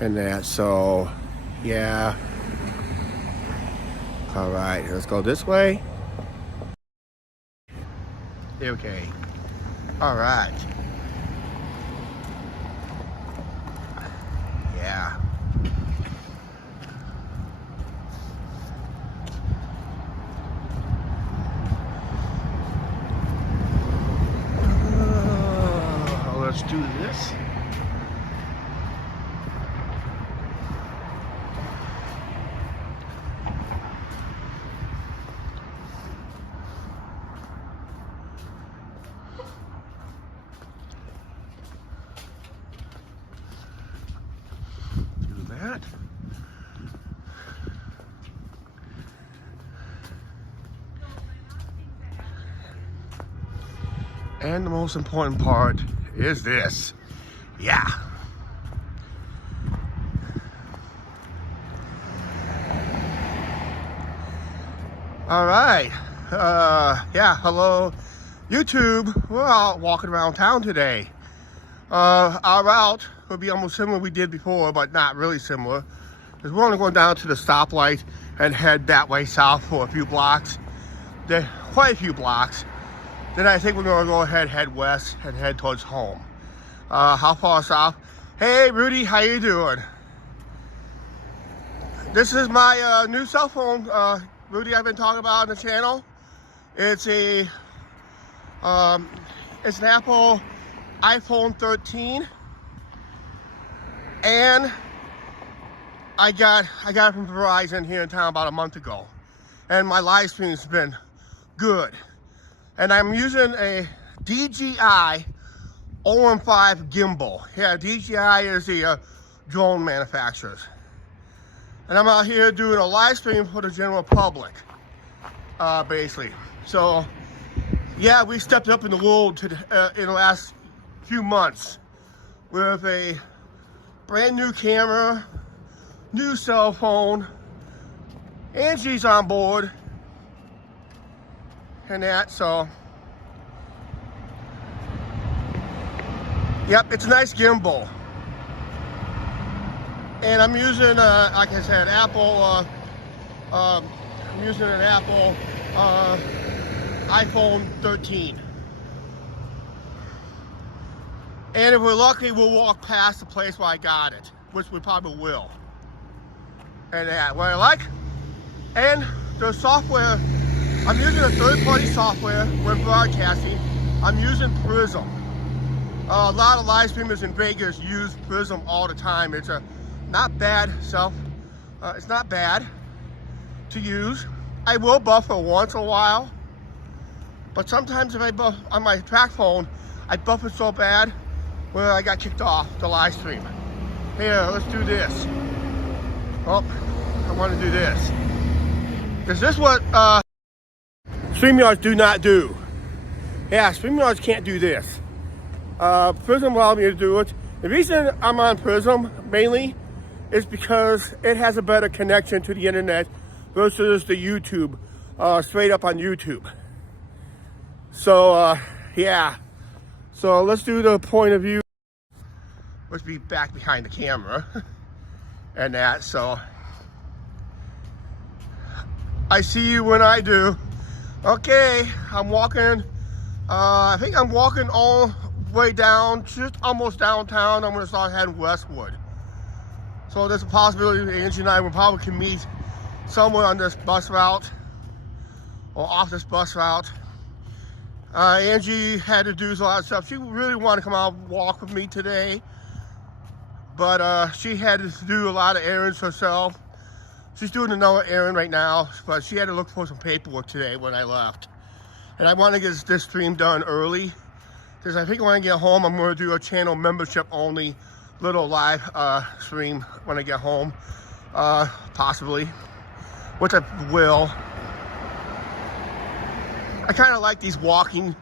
and that. So yeah, all right, let's go this way. Okay, all right, yeah. Let's do this. Do that. And the most important part is this. Yeah. All right. Yeah, hello, YouTube. We're out walking around town today. Our route will be almost similar we did before, but not really similar. Because we're only going down to the stoplight and head that way south for a few blocks. Quite a few blocks. Then I think we're going to go ahead, head west, and head towards home. How far south? Hey, Rudy, how you doing? This is my new cell phone, Rudy, I've been talking about on the channel. It's an Apple iPhone 13, and I got it from Verizon here in town about a month ago, and my live stream's been good. And I'm using a DJI OM5 gimbal. Yeah, DJI is the drone manufacturers. And I'm out here doing a live stream for the general public, basically. So, yeah, we stepped up in the world in the last few months with a brand new camera, new cell phone, Angie's on board, and that, so. Yep, it's a nice gimbal. And I'm using, like I said, Apple, I'm using an Apple iPhone 13. And if we're lucky, we'll walk past the place where I got it, which we probably will. And that, what I like. And the software, I'm using a third-party software with broadcasting. I'm using Prism. A lot of live streamers in Vegas use Prism all the time. It's a not bad it's not bad to use. I will buffer once in a while, but sometimes if I buff on my track phone, I buffer so bad where I got kicked off the live stream. Here, let's do this. Oh, I want to do this. Is this what StreamYards do not do? Yeah, StreamYards can't do this. Prism allowed me to do it. The reason I'm on Prism mainly is because it has a better connection to the internet versus the YouTube, straight up on YouTube. So, yeah. So let's do the point of view. Let's be back behind the camera and that, so. I see you when I do. Okay, I'm walking, I think I'm walking all the way down, just almost downtown. I'm gonna start heading westward. So there's a possibility that Angie and I will probably can meet somewhere on this bus route or off this bus route. Angie had to do a lot of stuff. She really wanted to come out and walk with me today, but she had to do a lot of errands herself. She's doing another errand right now, but she had to look for some paperwork today when I left. And I want to get this stream done early, because I think when I get home, I'm going to do a channel membership only little live stream when I get home, possibly, which I will. I kind of like these walking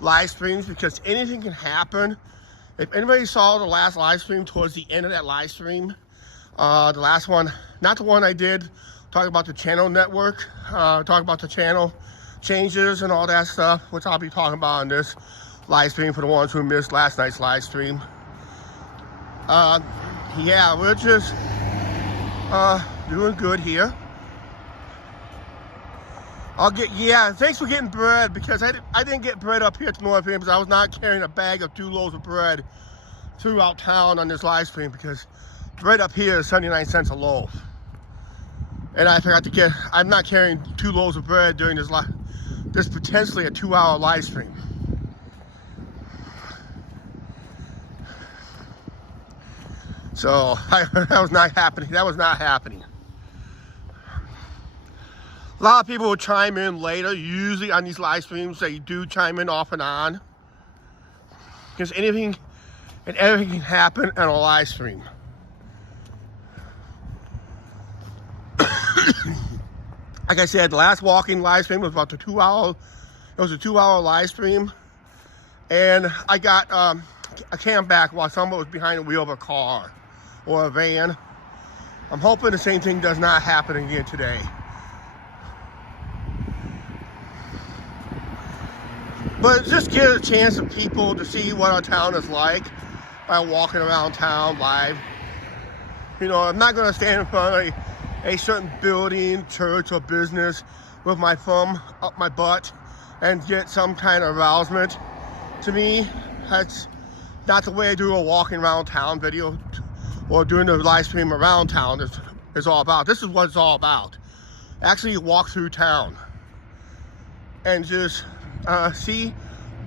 live streams because anything can happen. If anybody saw the last live stream towards the end of that live stream, the last one, not the one I did, talking about the channel network, talking about the channel changes and all that stuff, which I'll be talking about on this live stream for the ones who missed last night's live stream. yeah, we're just doing good here. Thanks for getting bread, because I didn't get bread up here at the North End because I was not carrying a bag of 2 loaves of bread throughout town on this live stream, because bread up here is 79 cents a loaf. And I forgot to I'm not carrying 2 loaves of bread during this potentially a 2-hour live stream. So that was not happening. That was not happening. A lot of people will chime in later. Usually on these live streams, they do chime in off and on, because anything and everything can happen on a live stream. Like I said, the last walking live stream was about a 2-hour. It was a 2-hour live stream, and I got a cam back while someone was behind the wheel of a car or a van. I'm hoping the same thing does not happen again today. But just give a chance of people to see what our town is like by walking around town live. You know, I'm not going to stand in front of a certain building, church, or business with my thumb up my butt and get some kind of arousement. To me, that's not the way I do a walking around town video or doing a live stream around town is all about. This is what it's all about. Actually walk through town and just see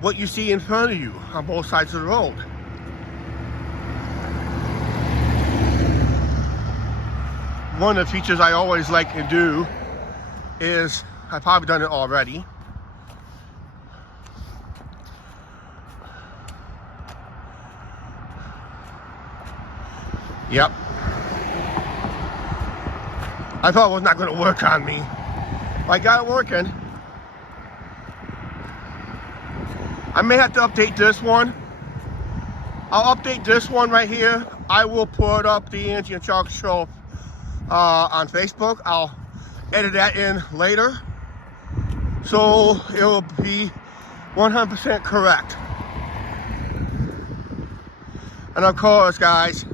what you see in front of you on both sides of the road. One of the features I always like to do is, I've probably done it already, yep, I thought it was not going to work on me. I got it working. I may have to update this one. I'll update this one right here. I will put up the Angie and Chuck show on Facebook. I'll edit that in later, so it will be 100% correct. And of course, guys,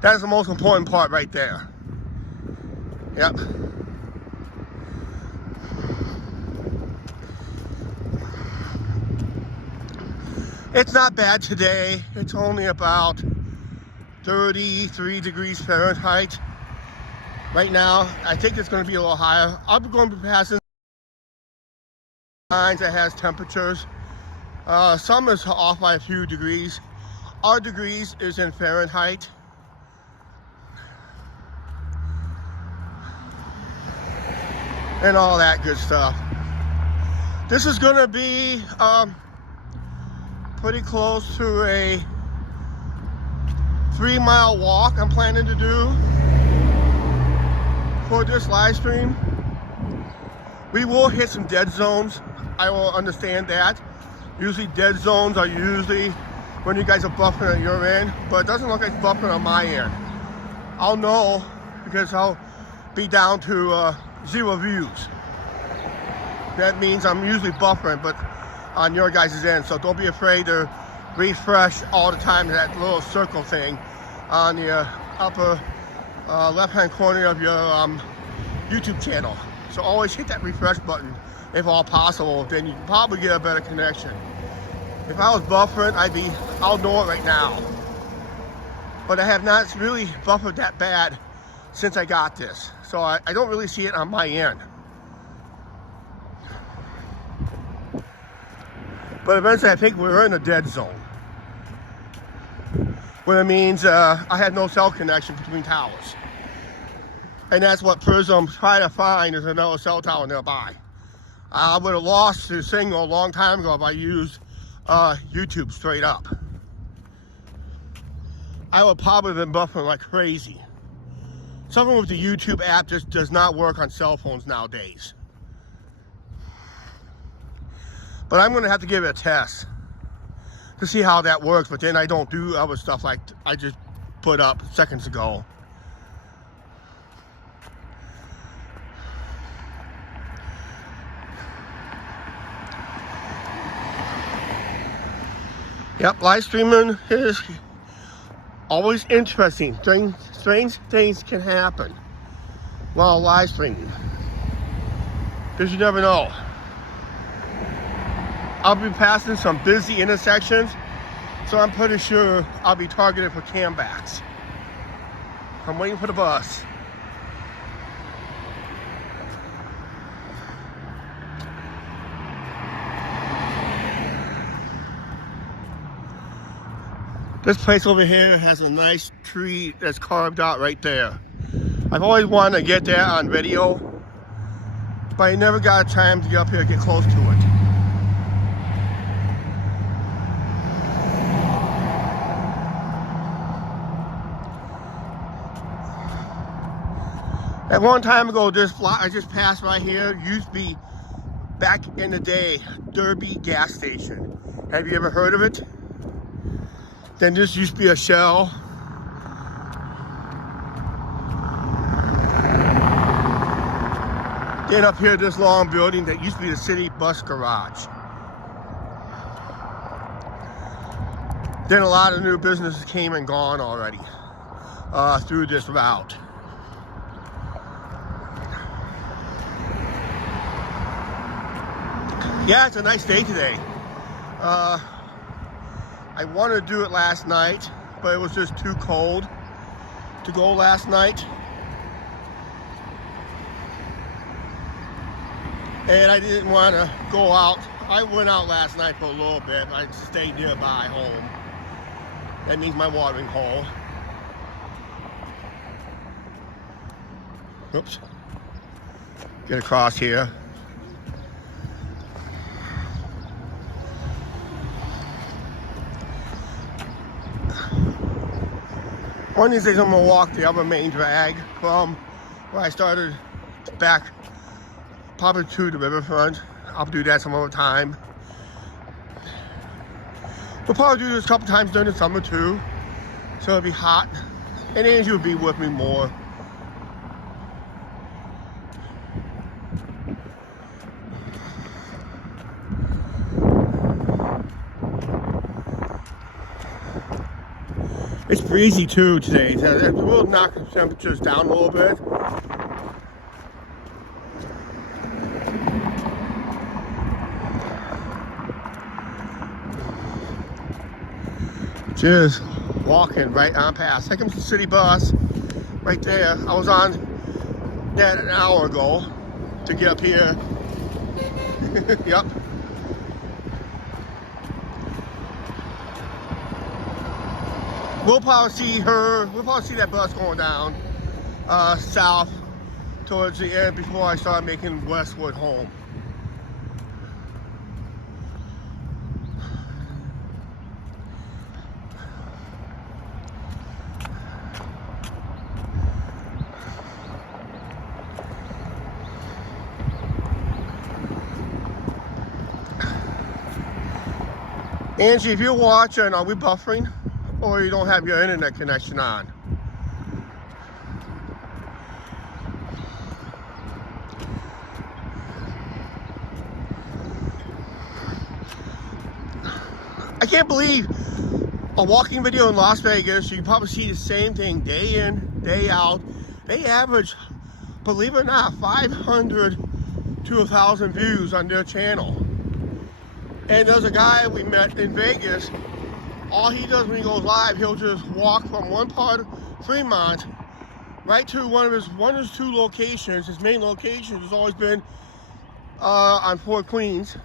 that is the most important part right there. Yep. It's not bad today. It's only about 33 degrees Fahrenheit right now. I think it's going to be a little higher. I'm going to be passing signs that has temperatures. Some is off by a few degrees. Our degrees is in Fahrenheit. And all that good stuff. This is going to be pretty close to a 3-mile walk I'm planning to do for this live stream. We will hit some dead zones. I will understand that. Usually dead zones are usually when you guys are buffering at your end, but it doesn't look like buffering on my end. I'll know because I'll be down to 0 views. That means I'm usually buffering, but on your guys' end, so don't be afraid to refresh all the time that little circle thing on the upper left-hand corner of your YouTube channel. So always hit that refresh button if all possible, then you can probably get a better connection. If I was buffering, I'll know it right now. But I have not really buffered that bad since I got this, so I don't really see it on my end. But eventually I think we're in a dead zone. What it means I had no cell connection between towers. And that's what Prism tried to find, is another cell tower nearby. I would have lost the signal a long time ago if I used YouTube straight up. I would probably have been buffering like crazy. Something with the YouTube app just does not work on cell phones nowadays. But I'm going to have to give it a test to see how that works. But then I don't do other stuff like I just put up seconds ago. Yep, live streaming is always interesting. Strange things can happen while live streaming, because you never know. I'll be passing some busy intersections, so I'm pretty sure I'll be targeted for cambacks. I'm waiting for the bus. This place over here has a nice tree that's carved out right there. I've always wanted to get there on video, but I never got a time to get up here and get close to it. At one time ago, this block I just passed right here used to be, back in the day, Derby gas station. Have you ever heard of it? Then this used to be a Shell. Then up here, this long building that used to be the city bus garage. Then a lot of new businesses came and gone already through this route. Yeah, it's a nice day today. I wanted to do it last night, but it was just too cold to go last night. And I didn't want to go out. I went out last night for a little bit. I stayed nearby home. That means my watering hole. Oops. Get across here. One of these days I'm gonna walk the other main drag from where I started back probably to the riverfront. I'll do that some other time. We'll probably do this a couple times during the summer too, so it'll be hot, and Angie will be with me more. It's breezy too today. It will knock the temperatures down a little bit. Just walking right on past. Here comes the city bus right there. I was on that an hour ago to get up here. Yep. We'll probably see that bus going down south towards the end before I start making Westwood home. Angie, if you're watching, are we buffering? Or you don't have your internet connection on? I can't believe a walking video in Las Vegas, you probably see the same thing day in, day out. They average, believe it or not, 500 to 1,000 views on their channel. And there's a guy we met in Vegas. All he does when he goes live, he'll just walk from one part of Fremont right to one of his two locations. His main location has always been on Fort Queens.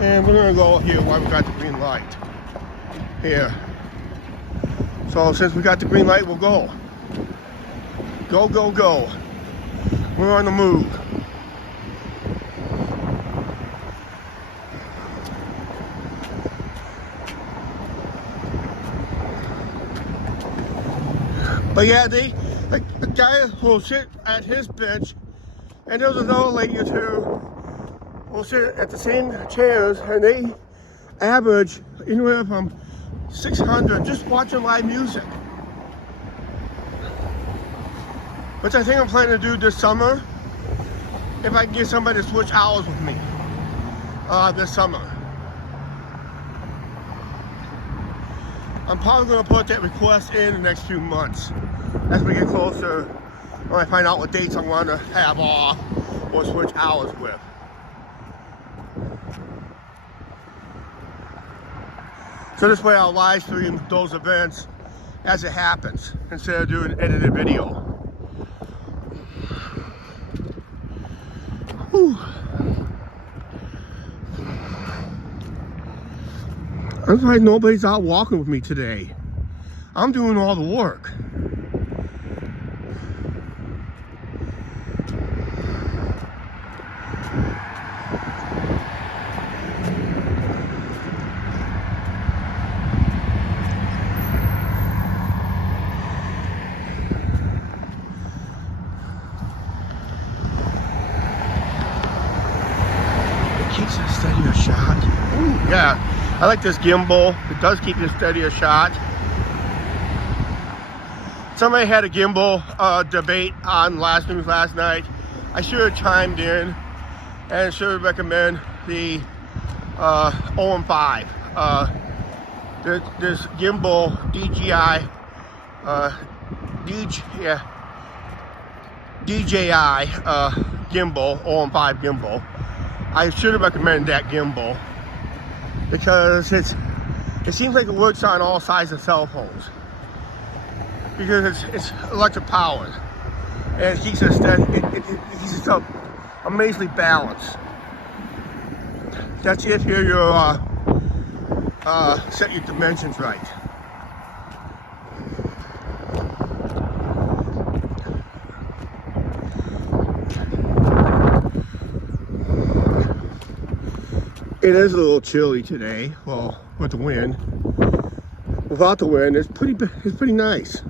And we're gonna go here while we got the green light here. So since we got the green light, we'll go. Go, go, go. We're on the move. But yeah, the guy will sit at his bench, and there's another lady or two will sit at the same chairs, and they average anywhere from 600 just watching live music. Which I think I'm planning to do this summer, if I can get somebody to switch hours with me. this summer. I'm probably going to put that request in the next few months as we get closer, when I find out what dates I want to have off or switch hours with. So this way I'll live stream those events as it happens instead of doing an edited video. Whew. Looks like nobody's out walking with me today. I'm doing all the work. It keeps a steadier shot. Ooh, yeah. I like this gimbal. It does keep you steadier shot. Somebody had a gimbal debate on Last News last night. I should have chimed in and should recommend the OM5. This gimbal DJI gimbal, OM5 gimbal. I should have recommended that gimbal, because it seems like it works on all sides of cell phones, because it's electric powered and it keeps it steady. It keeps itself amazingly balanced. That's it. Here you set your dimensions right. It is a little chilly today. Well, with the wind. Without the wind, it's pretty nice.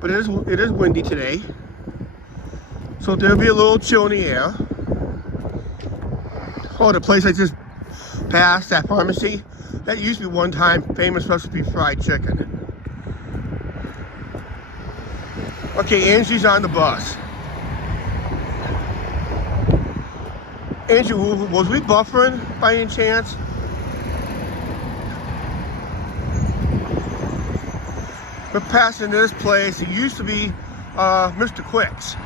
But it is windy today, so there'll be a little chill in the air. Oh, the place I just passed, that pharmacy, that used to be one time famous recipe fried chicken. Okay, Angie's on the bus. Angie, was we buffering by any chance? We're passing this place. It used to be Mr. Quick's.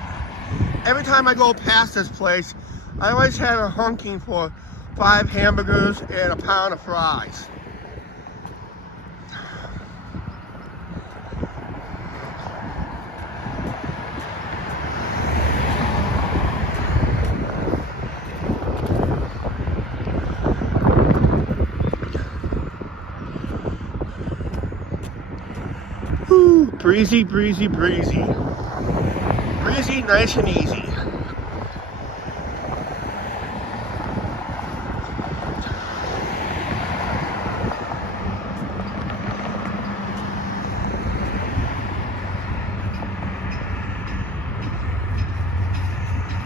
Every time I go past this place, I always had a honking for 5 hamburgers and a pound of fries. Woo, breezy, breezy, breezy. Breezy, nice and easy.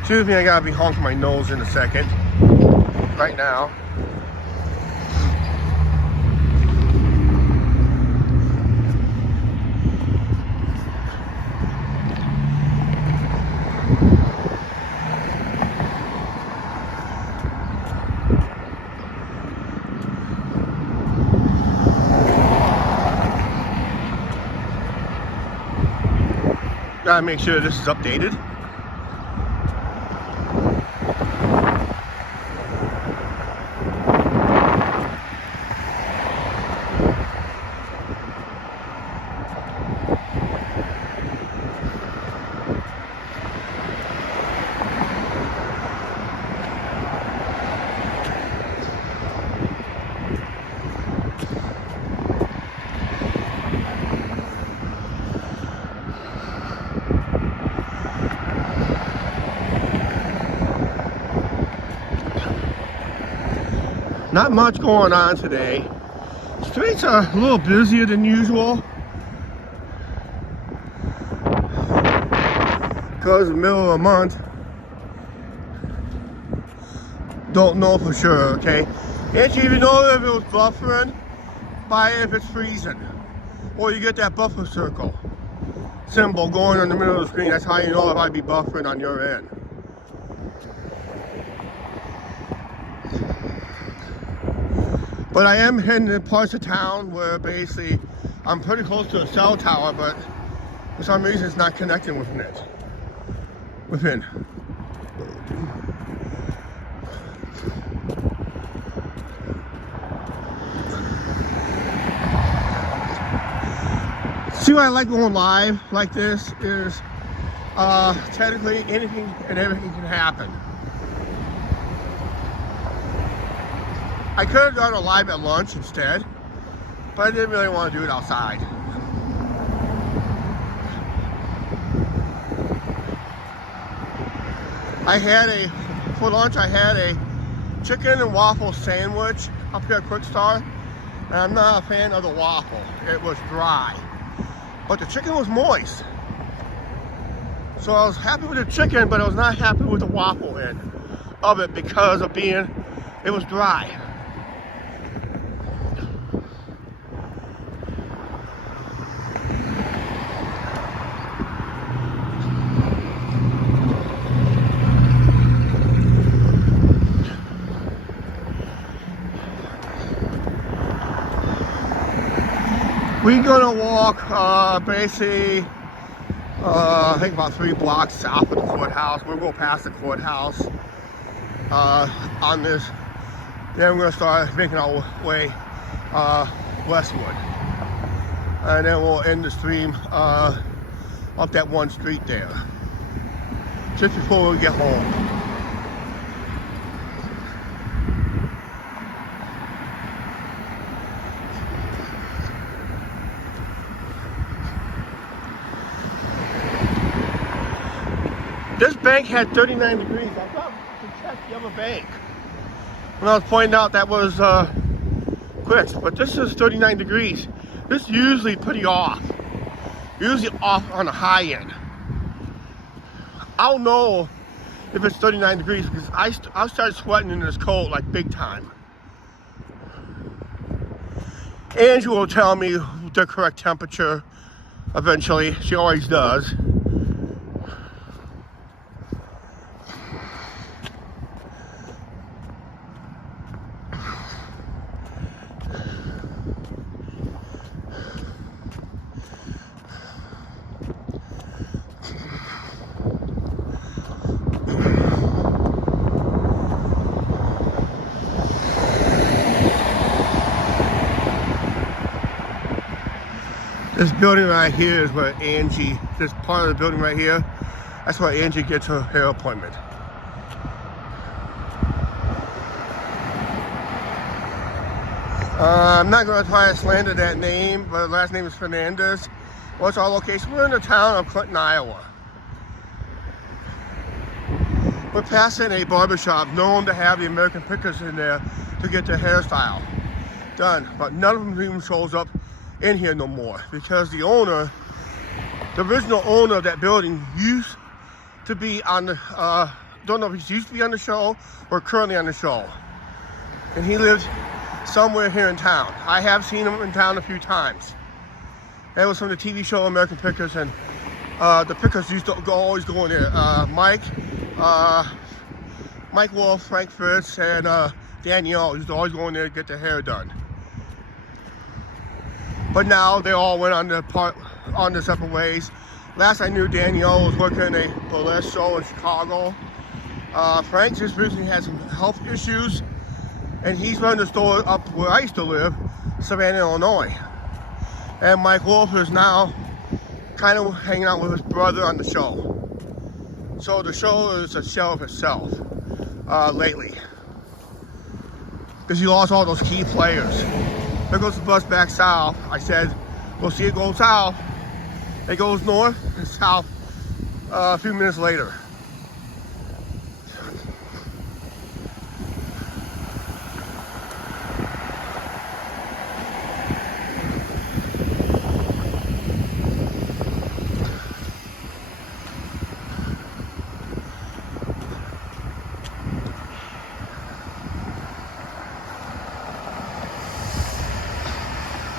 Excuse me, I gotta be honking my nose in a second. Right now. Gotta make sure this is updated. Not much going on today. Streets are a little busier than usual because the middle of the month. Don't know for sure, okay? Can't you even know if it was buffering by if it's freezing, or you get that buffer circle symbol going in the middle of the screen. That's how you know if I'd be buffering on your end. But I am heading to parts of town where basically I'm pretty close to a cell tower, but for some reason it's not connecting with it. Within. See why I like going live like this is technically anything and everything can happen. I could have done a live at lunch instead, but I didn't really want to do it outside. For lunch I had a chicken and waffle sandwich up here at Quick Start, and I'm not a fan of the waffle. It was dry, but the chicken was moist. So I was happy with the chicken, but I was not happy with the waffle end of it because of it was dry. We're gonna walk basically I think about 3 blocks south of the courthouse. We'll go past the courthouse on this. Then we're gonna start making our way westward, and then we'll end the stream up that one street there, just before we get home. This bank had 39 degrees. I thought to check the other bank when I was pointing out that was Quicks, but this is 39 degrees. This is usually pretty off. Usually off on the high end. I don't know if it's 39 degrees because I started sweating in this coat like big time. Angie will tell me the correct temperature eventually. She always does. This building right here is where Angie, this part of the building right here, that's where Angie gets her hair appointment. I'm not going to try to slander that name, but the last name is Fernandez. What's our location? We're in the town of Clinton, Iowa. We're passing a barbershop known to have the American Pickers in there to get their hairstyle done, but none of them even shows up in here no more because the owner, the original owner of that building used to be on the, don't know if he's used to be on the show or currently on the show. And he lives somewhere here in town. I have seen him in town a few times. That was from the TV show American Pickers, and the Pickers used to always go in there. Mike Wolf, Frank Fritz, and Danielle used to always go in there to get their hair done. But now they all went on the separate ways. Last I knew, Danielle was working in a burlesque show in Chicago. Frank just recently had some health issues, and he's running the store up where I used to live, Savannah, Illinois. And Mike Wolf is now kind of hanging out with his brother on the show. So the show is a shell of itself lately, because he lost all those key players. There goes the bus back south. I said, we'll see it go south. It goes north and south a few minutes later.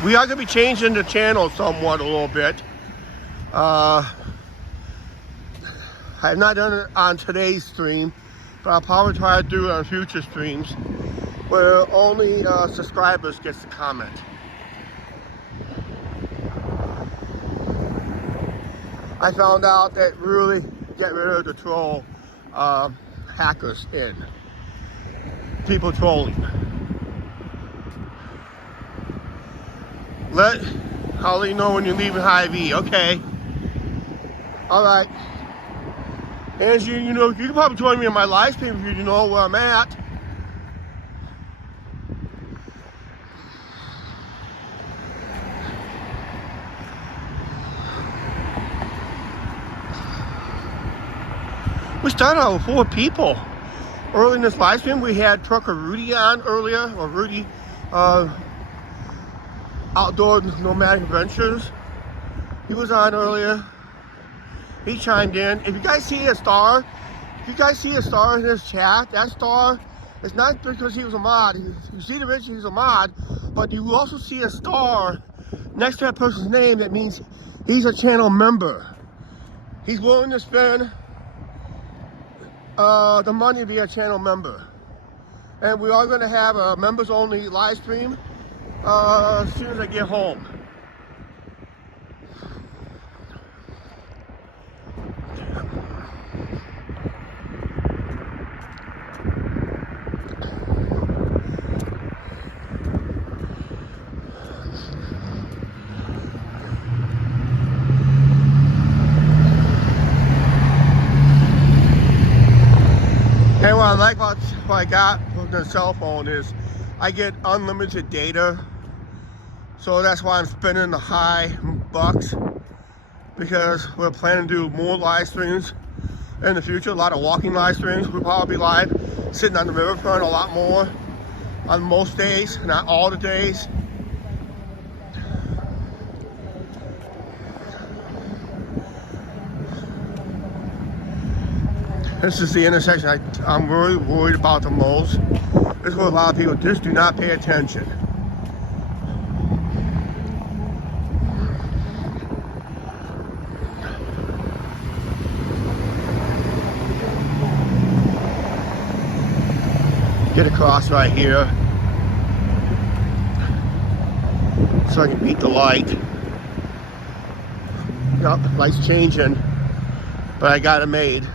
We are going to be changing the channel somewhat a little bit. I have not done it on today's stream, but I'll probably try to do it on future streams. where only subscribers gets to comment. I found out that really get rid of the troll hackers in. People trolling. I'll let you know when you're leaving Hy-Vee. Okay. Alright. And you know, you can probably join me in my live stream if you know where I'm at. We started out with 4 people. Early in this live stream, we had Trucker Rudy on earlier, or Rudy, Outdoor Nomadic Adventures. He was on earlier. He chimed in. If you guys see a star, in his chat, that star is not because he was a mod. You see the picture, he's a mod, but you also see a star next to that person's name. That means he's a channel member. He's willing to spend the money to be a channel member. And we are going to have a members only live stream as soon as I get home. And what I like about what I got with the cell phone is I get unlimited data. So that's why I'm spending the high bucks, because we're planning to do more live streams in the future. A lot of walking live streams. We'll probably be live sitting on the riverfront a lot more on most days, not all the days. This is the intersection I'm really worried about the most. This is where a lot of people just do not pay attention. Get across right here so I can beat the light. Yup, light's changing, but I got it made.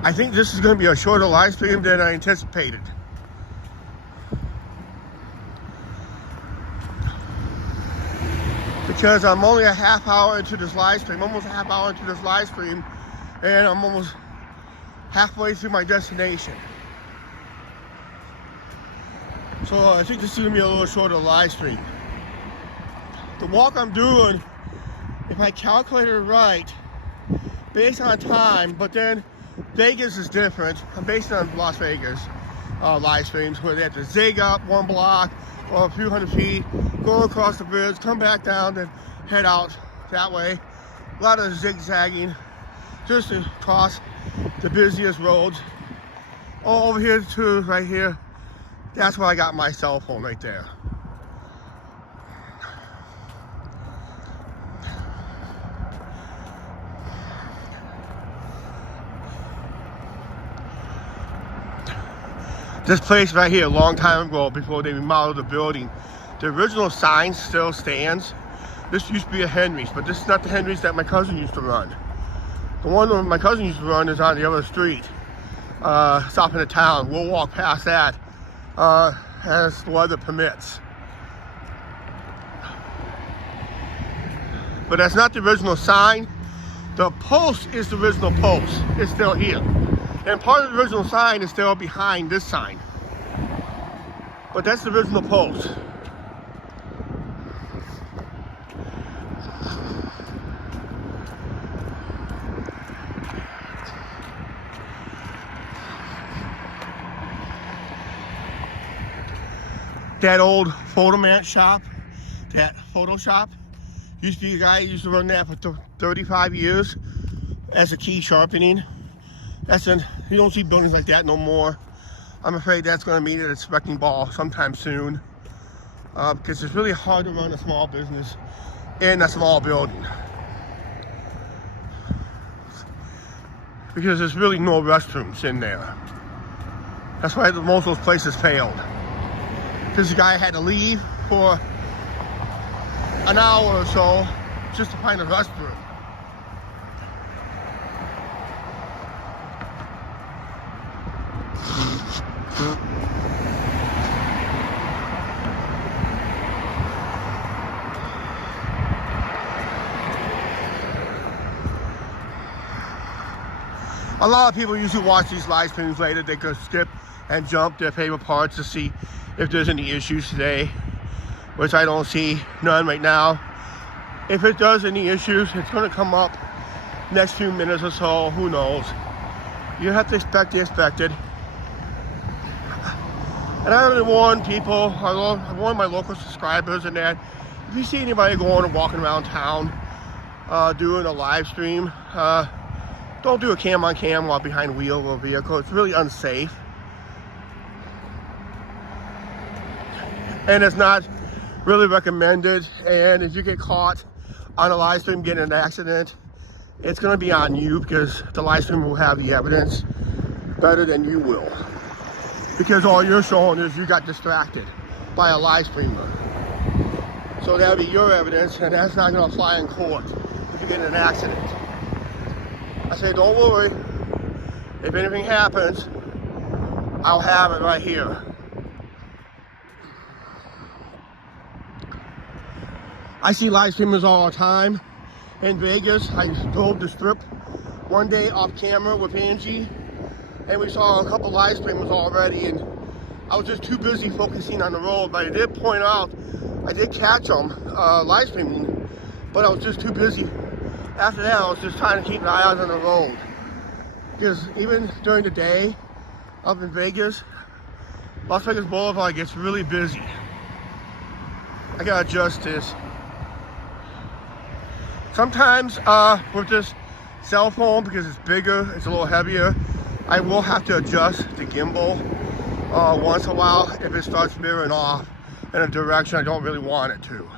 I think this is going to be a shorter live stream than I anticipated. Because I'm only a half hour into this live stream, almost a half hour into this live stream, and I'm almost halfway through my destination. So I think this is going to be a little shorter live stream. The walk I'm doing, if I calculate it right, based on time, but then Vegas is different. I'm based on Las Vegas live streams where they have to zig up 1 block or a few hundred feet, go across the bridge, come back down, then head out that way. A lot of zigzagging just to cross the busiest roads. All over here too, right here. That's where I got my cell phone right there. This place right here, a long time ago, before they remodeled the building, the original sign still stands. This used to be a Henry's, but this is not the Henry's that my cousin used to run. The one that my cousin used to run is on the other street, south in the town. We'll walk past that as the weather permits. But that's not the original sign. The post is the original post. It's still here. And part of the original sign is still behind this sign. But that's the original post. That old Photomat shop, that photo shop, used to be a guy who used to run that for 35 years as a key sharpening. You don't see buildings like that no more. I'm afraid that's going to mean an expecting ball sometime soon, because it's really hard to run a small business in a small building, because there's really no restrooms in there. That's why most of those places failed. This guy had to leave for an hour or so just to find a restroom. A lot of people usually watch these live streams later. They could skip and jump their favorite parts to see if there's any issues today, which I don't see none right now. If it does any issues, it's going to come up next few minutes or so. Who knows? You have to expect the expected. And I want to warn people, I warn my local subscribers and that if you see anybody going and walking around town doing a live stream, don't do a cam on cam while behind the wheel of a vehicle. It's really unsafe. And it's not really recommended. And if you get caught on a live stream getting in an accident, it's going to be on you, because the live stream will have the evidence better than you will. Because all you're showing is you got distracted by a live streamer. So that'll be your evidence, and that's not going to fly in court if you get in an accident. I say, don't worry. If anything happens, I'll have it right here. I see live streamers all the time. In Vegas, I drove the strip one day off camera with Angie, and we saw a couple live streamers already, and I was just too busy focusing on the road. But I did point out, I did catch them live streaming, but I was just too busy. After that, I was just trying to keep my eyes on the road, because even during the day up in Vegas, Las Vegas Boulevard gets really busy. I gotta adjust this. Sometimes with this cell phone, because it's bigger, it's a little heavier, I will have to adjust the gimbal once in a while if it starts veering off in a direction I don't really want it to.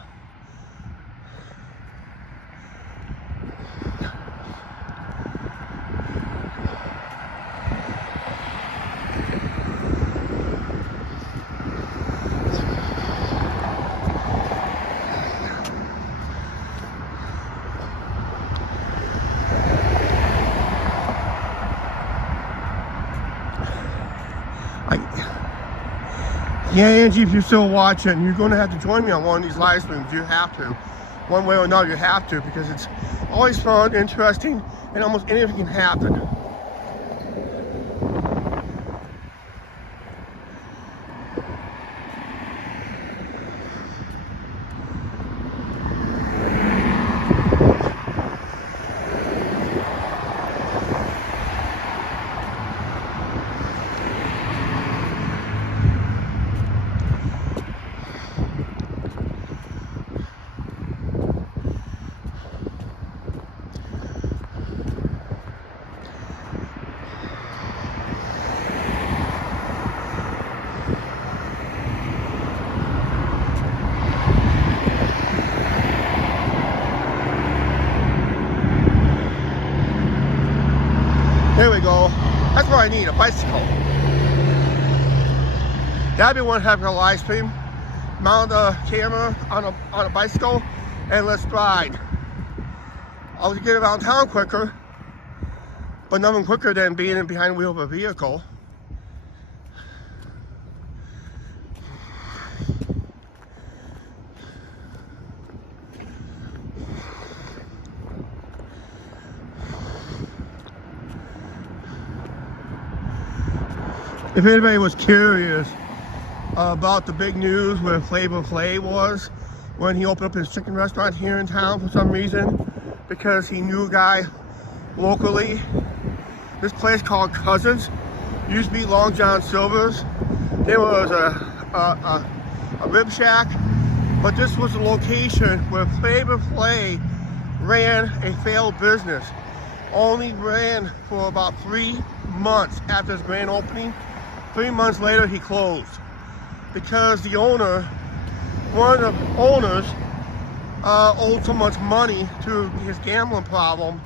Yeah, Angie, if you're still watching, you're going to have to join me on one of these live streams. You have to. One way or another, you have to, because it's always fun, interesting, and almost anything can happen. There we go. That's what I need, a bicycle. That'd be one having a live stream. Mount a camera on a bicycle and let's ride. I'll get around town quicker, but nothing quicker than being behind the wheel of a vehicle. If anybody was curious about the big news where Flavor Flav was when he opened up his chicken restaurant here in town for some reason, because he knew a guy locally. This place called Cousins used to be Long John Silver's. There was a rib shack, but this was the location where Flavor Flav ran a failed business. Only ran for about 3 months after his grand opening. 3 months later, he closed because the owner, one of the owners, owed so much money to his gambling problem.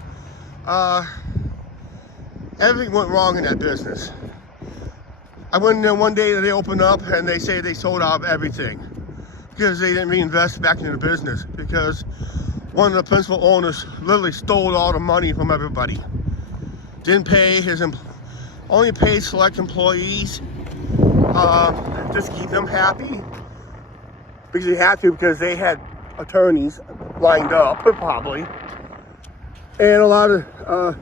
Everything went wrong in that business. I went in there one day that they opened up and they say they sold out of everything because they didn't reinvest back into the business, because one of the principal owners literally stole all the money from everybody. Didn't pay only paid select employees, just to keep them happy, because he had to, because they had attorneys lined up probably, and a lot of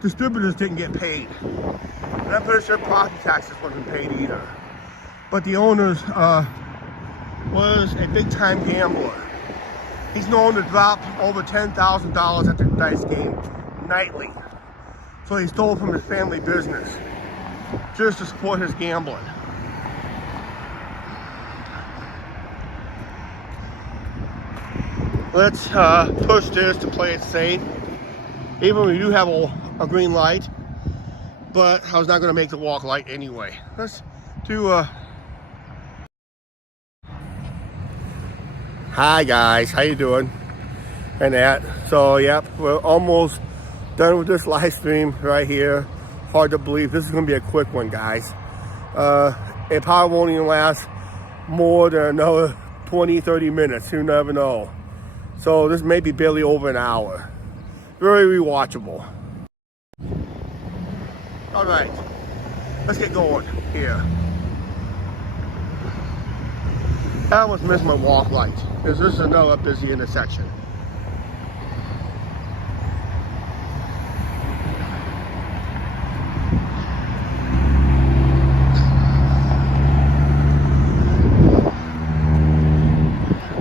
distributors didn't get paid. And I'm pretty sure property taxes wasn't paid either. But the owner was a big-time gambler. He's known to drop over $10,000 at the dice game nightly. So he stole from his family business just to support his gambling. Let's push this to play it safe. Even when we do have a green light, but I was not going to make the walk light anyway. Let's do Hi guys, how you doing? And that. So yep, we're almost done with this live stream right here. Hard to believe this is going to be a quick one, guys. It probably won't even last more than another 20-30 minutes. You never know. So this may be barely over an hour. Very rewatchable. All right, let's get going here. I almost missed my walk light because this is another busy intersection.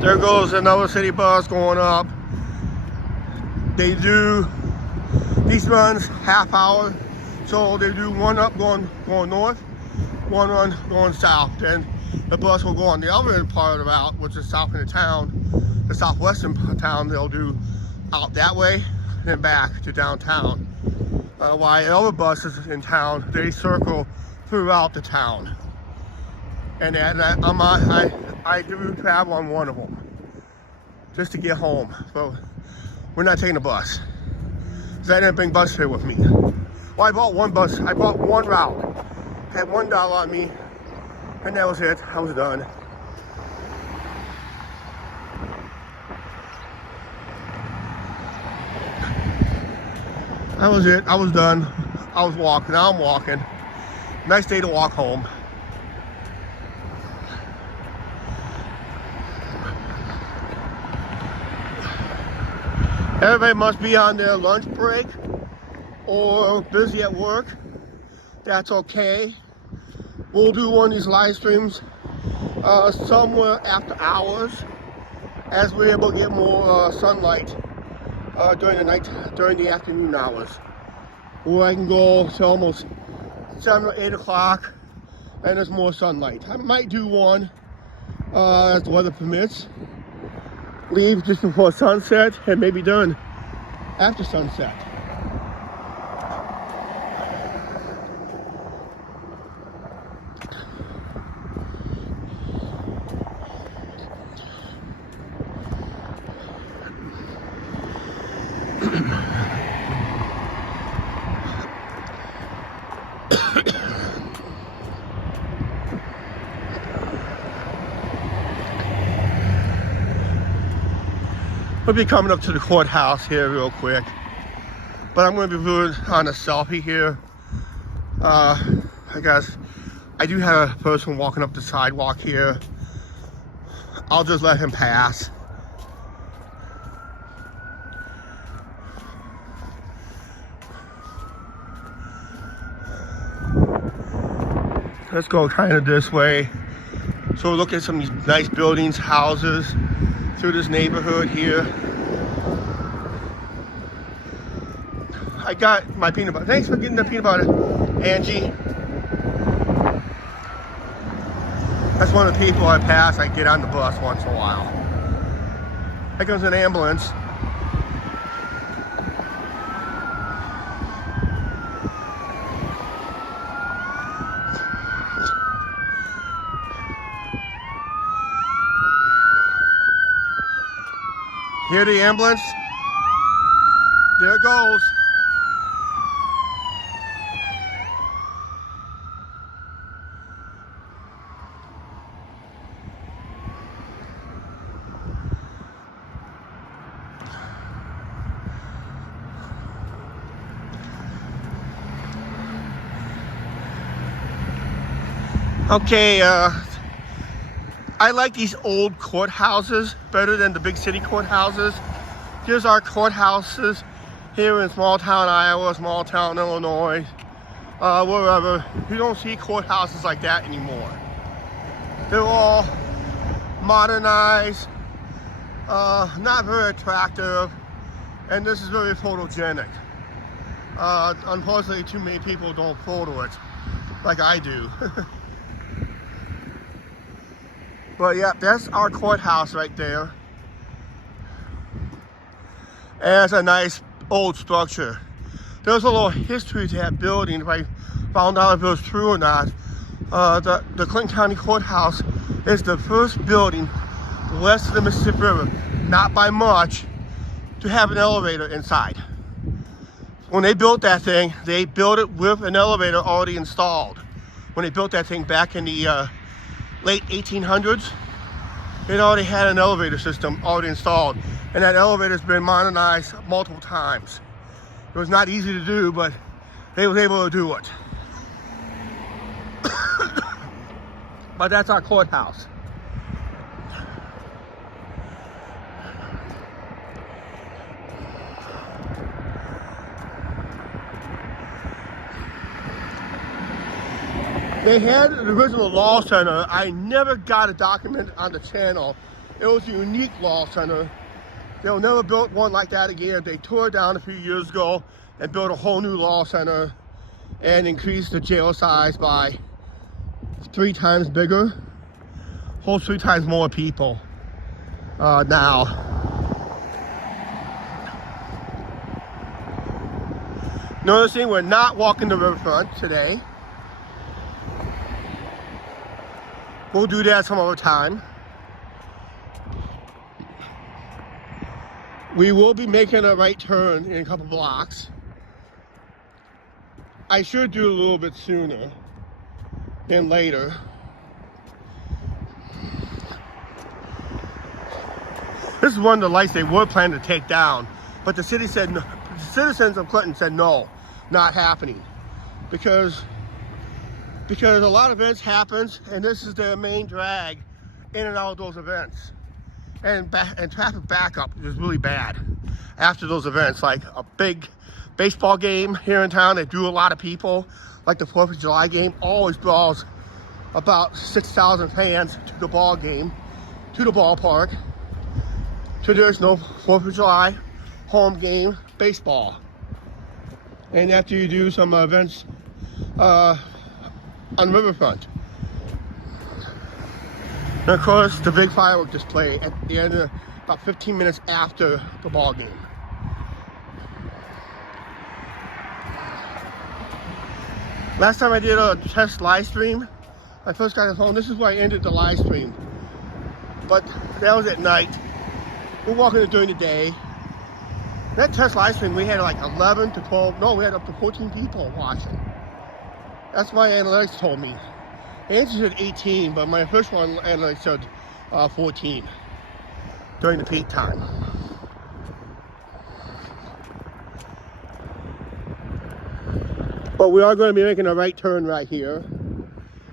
There goes another city bus going up. They do these runs half hour, so they do one up going north, one run going south. Then the bus will go on the other part of the route, which is south in the town, the southwestern town. They'll do out that way and back to downtown. While the other buses in town, they circle throughout the town. And I do travel on one of them just to get home. So we're not taking a bus, because I didn't bring bus fare with me. Well, I bought one bus. I bought one route. Had $1 on me, and that was it. I was done. That was it. I was done. I was walking. Now I'm walking. Nice day to walk home. Everybody must be on their lunch break or busy at work. That's okay. We'll do one of these live streams somewhere after hours, as we're able to get more sunlight during the afternoon hours. Or I can go to almost 7 or 8 o'clock and there's more sunlight. I might do one as the weather permits. Leave just before sunset and maybe done after sunset. We'll be coming up to the courthouse here real quick, but I'm going to be doing on a selfie here. I guess I do have a person walking up the sidewalk here. I'll just let him pass. Let's go kind of this way. So look at some of these nice buildings, houses through this neighborhood here. I got my peanut butter. Thanks for getting the peanut butter, Angie. That's one of the people I pass. I get on the bus once in a while. Here comes an ambulance. Hear the ambulance? There it goes. Okay, I like these old courthouses better than the big city courthouses. Here's our courthouses here in small town Iowa, small town Illinois, wherever. You don't see courthouses like that anymore. They're all modernized, not very attractive, and this is very photogenic. Unfortunately, too many people don't photo it like I do. But yeah, that's our courthouse right there. And it's a nice old structure. There's a little history to that building. If I found out if it was true or not, the Clinton County Courthouse is the first building west of the Mississippi River, not by much, to have an elevator inside. When they built that thing, they built it with an elevator already installed. When they built that thing back in the late 1800s, it already had an elevator system already installed, and that elevator's been modernized multiple times. It was not easy to do, but they was able to do it. But that's our courthouse. They had the original law center. I never got it documented on the channel. It was a unique law center. They'll never build one like that again. They tore it down a few years ago and built a whole new law center and increased the jail size by 3 times bigger. Holds 3 times more people now. Noticing we're not walking the riverfront today. We'll do that some other time. We will be making a right turn in a couple blocks. I should do it a little bit sooner than later. This is one of the lights they were planning to take down, but the city said no. The citizens of Clinton said no, not happening, because a lot of events happens, and this is their main drag in and out of those events. And traffic backup is really bad after those events, like a big baseball game here in town that drew a lot of people, like the 4th of July game, always draws about 6,000 fans to the ball game, to the ballpark. Traditional 4th of July home game baseball. And after you do some events on the riverfront. And of course, the big firework display at the end of about 15 minutes after the ball game. Last time I did a test live stream, I first got a phone. This is where I ended the live stream. But that was at night. We're walking it during the day. That test live stream, we had like 11 to 12, no, we had up to 14 people watching. That's my analytics told me. The answer said 18, but my official analytics said 14 during the peak time. But we are going to be making a right turn right here, and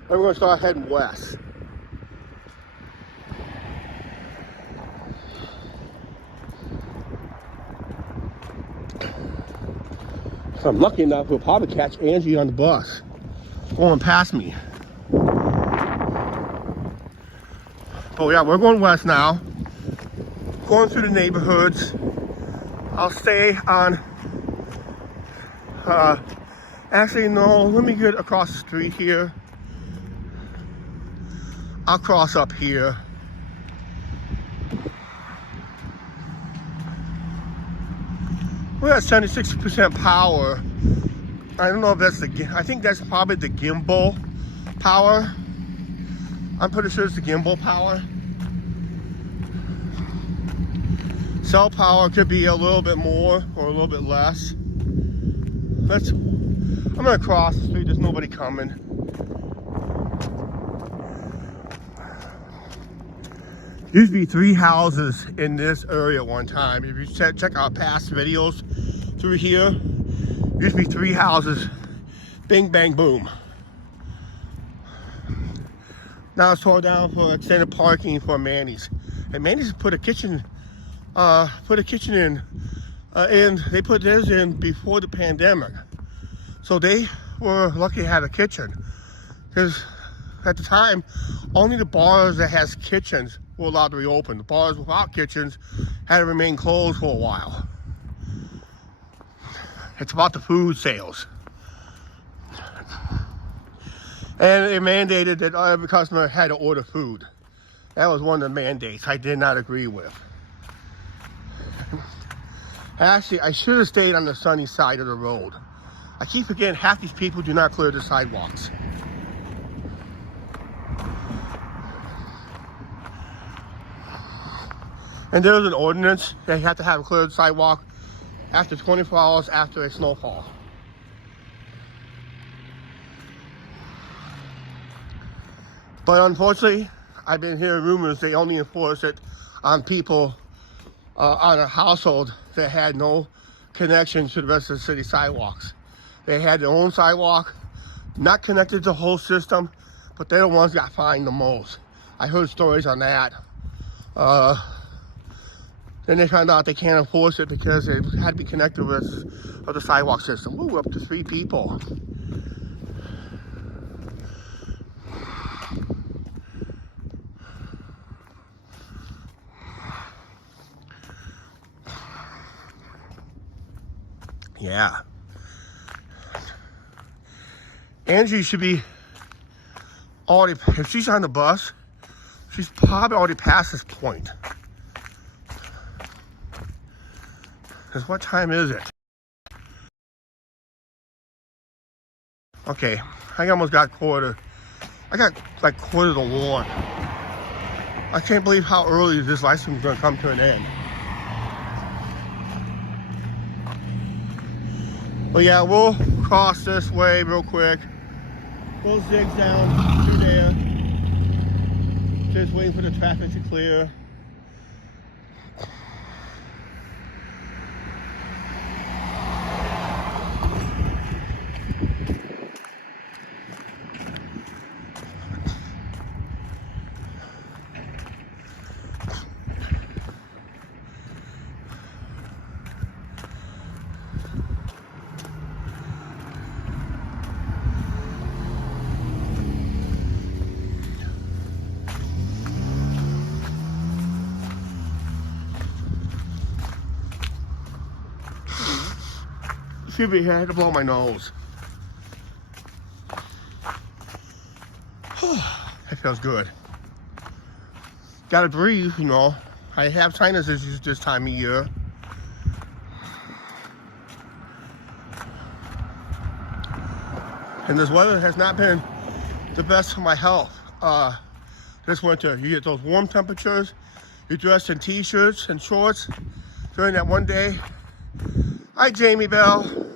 we're going to start heading west. If I'm lucky enough, we'll probably catch Angie on the bus going past me. But yeah, we're going west now. Going through the neighborhoods. I'll stay on, actually no, let me get across the street here. I'll cross up here. We're at 76% power. I don't know if that's I think that's probably the gimbal power. I'm pretty sure it's the gimbal power. Cell power could be a little bit more or a little bit less. I'm gonna cross the street, there's nobody coming. Used to be 3 houses in this area one time. If you check our past videos through here, used to be 3 houses. Bing, bang, boom. Now it's torn down for extended parking for Manny's. And Manny's put a kitchen in, and they put theirs in before the pandemic. So they were lucky to have a kitchen. Because at the time, only the bars that has kitchens were allowed to reopen. The bars without kitchens had to remain closed for a while. It's about the food sales. And it mandated that every customer had to order food. That was one of the mandates I did not agree with. Actually, I should have stayed on the sunny side of the road. I keep forgetting half these people do not clear the sidewalks. And there's an ordinance that you have to have a cleared sidewalk after 24 hours after a snowfall. But unfortunately, I've been hearing rumors they only enforce it on people, on a household that had no connection to the rest of the city sidewalks. They had their own sidewalk, not connected to the whole system, but they're the ones that got fined the most. I heard stories on that. Then they found out they can't enforce it because it had to be connected with the sidewalk system. Ooh, up to 3 people. Yeah. Angie should be already, if she's on the bus, she's probably already past this point. Because what time is it? Okay, I almost got quarter. I got like 1:45. I can't believe how early this license is going to come to an end. But yeah, we'll cross this way real quick. We'll zig down through there. Just waiting for the traffic to clear. Excuse me, I had to blow my nose. That feels good. Gotta breathe, you know. I have sinus issues this time of year. And this weather has not been the best for my health. This winter, you get those warm temperatures, you dress in t-shirts and shorts during that one day. Hi, Jamie Bell.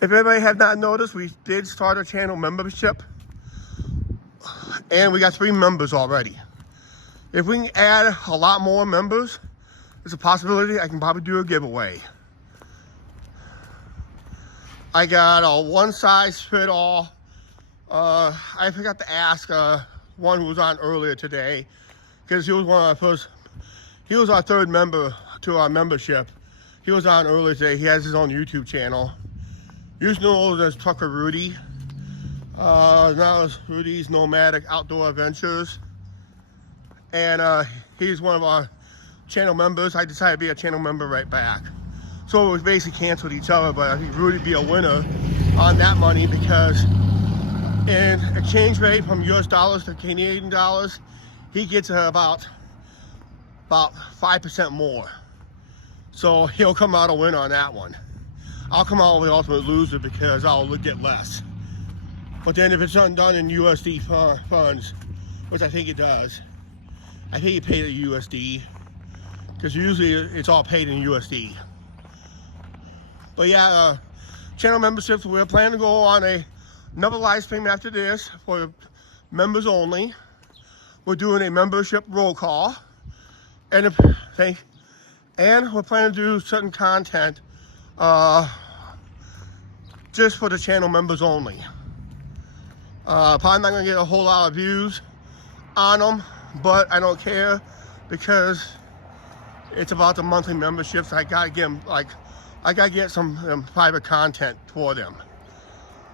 If anybody have not noticed, we did start a channel membership, and we got 3 members already. If we can add a lot more members, there's a possibility I can probably do a giveaway. I got a one-size-fit-all. I forgot to ask one who was on earlier today, because he was one of our first. He was our 3rd member to our membership. He was on earlier today. He has his own YouTube channel. Used to know as Tucker Rudy. Now it's Rudy's Nomadic Outdoor Adventures. And he's one of our channel members. I decided to be a channel member right back. So we basically canceled each other, but I think Rudy be a winner on that money because in exchange rate from US dollars to Canadian dollars, he gets about 5% more. So he'll come out a winner on that one. I'll come out the ultimate loser because I'll get less. But then if it's done in USD funds, which I think it does, I think you pay the USD, because usually it's all paid in USD. But yeah, channel memberships, we're planning to go on another live stream after this for members only. We're doing a membership roll call, and we're planning to do certain content just for the channel members only. Probably not gonna get a whole lot of views on them, but I don't care because it's about the monthly memberships. I gotta get them, I gotta get some private content for them.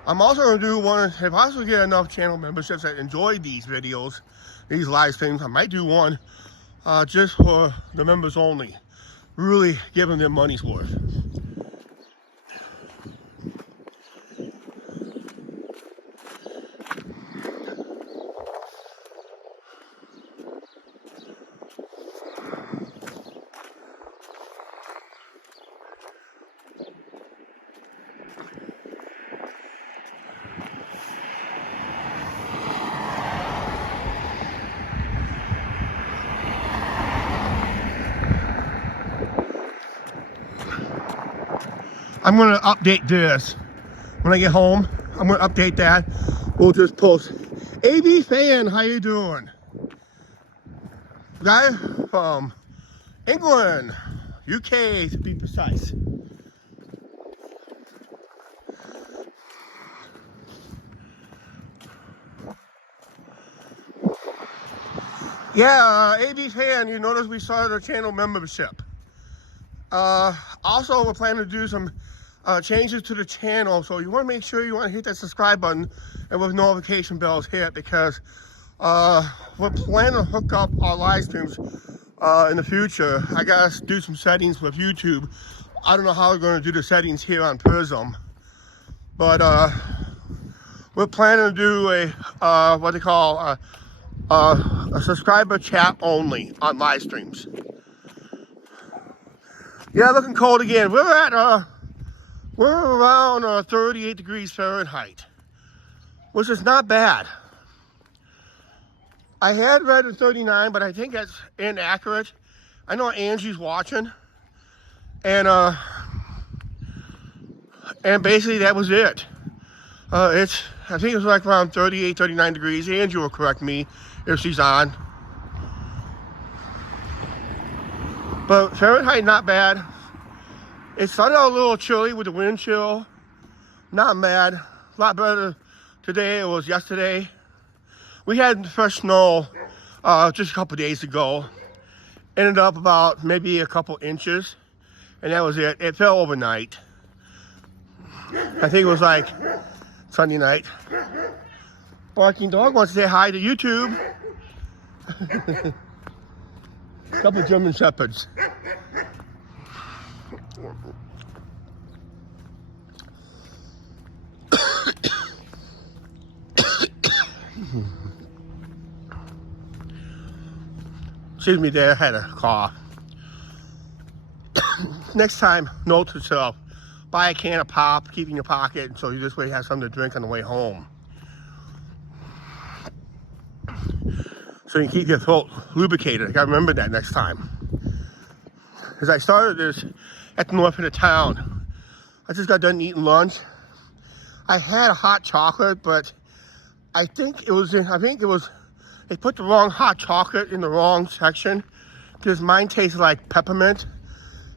I'm also gonna do one, if I also get enough channel memberships that enjoy these videos, these live streams, I might do one just for the members only. Really give them their money's worth. I'm gonna update this when I get home. I'm gonna update that. We'll just post. AB Fan, how you doing? Guy from England, UK to be precise. Yeah, AB Fan, you notice we started a channel membership. Also, we're planning to do some changes to the channel, so you want to make sure you want to hit that subscribe button and with notification bells hit, because we're planning to hook up our live streams in the future. I gotta do some settings with YouTube. I don't know how we're going to do the settings here on Prism, but we're planning to do a what they call a subscriber chat only on live streams. Yeah, looking cold again. We're around 38 degrees Fahrenheit, which is not bad. I had read 39, but I think that's inaccurate. I know Angie's watching, and basically that was it. I think it was like around 38, 39 degrees. Angie will correct me if she's on. But Fahrenheit, not bad. It started out a little chilly with the wind chill. Not bad. A lot better today than it was yesterday. We had fresh snow just a couple days ago. Ended up about maybe a couple inches. And that was it. It fell overnight. I think it was like Sunday night. Barking dog wants to say hi to YouTube. A couple German Shepherds. Excuse me there, I had a cough. Next time, note to self, buy a can of pop, keep in your pocket, so you this way have something to drink on the way home. So you can keep your throat lubricated. I gotta remember that next time. As I started this at the north end of town, I just got done eating lunch. I had a hot chocolate, but I think it was they put the wrong hot chocolate in the wrong section, because mine tasted like peppermint,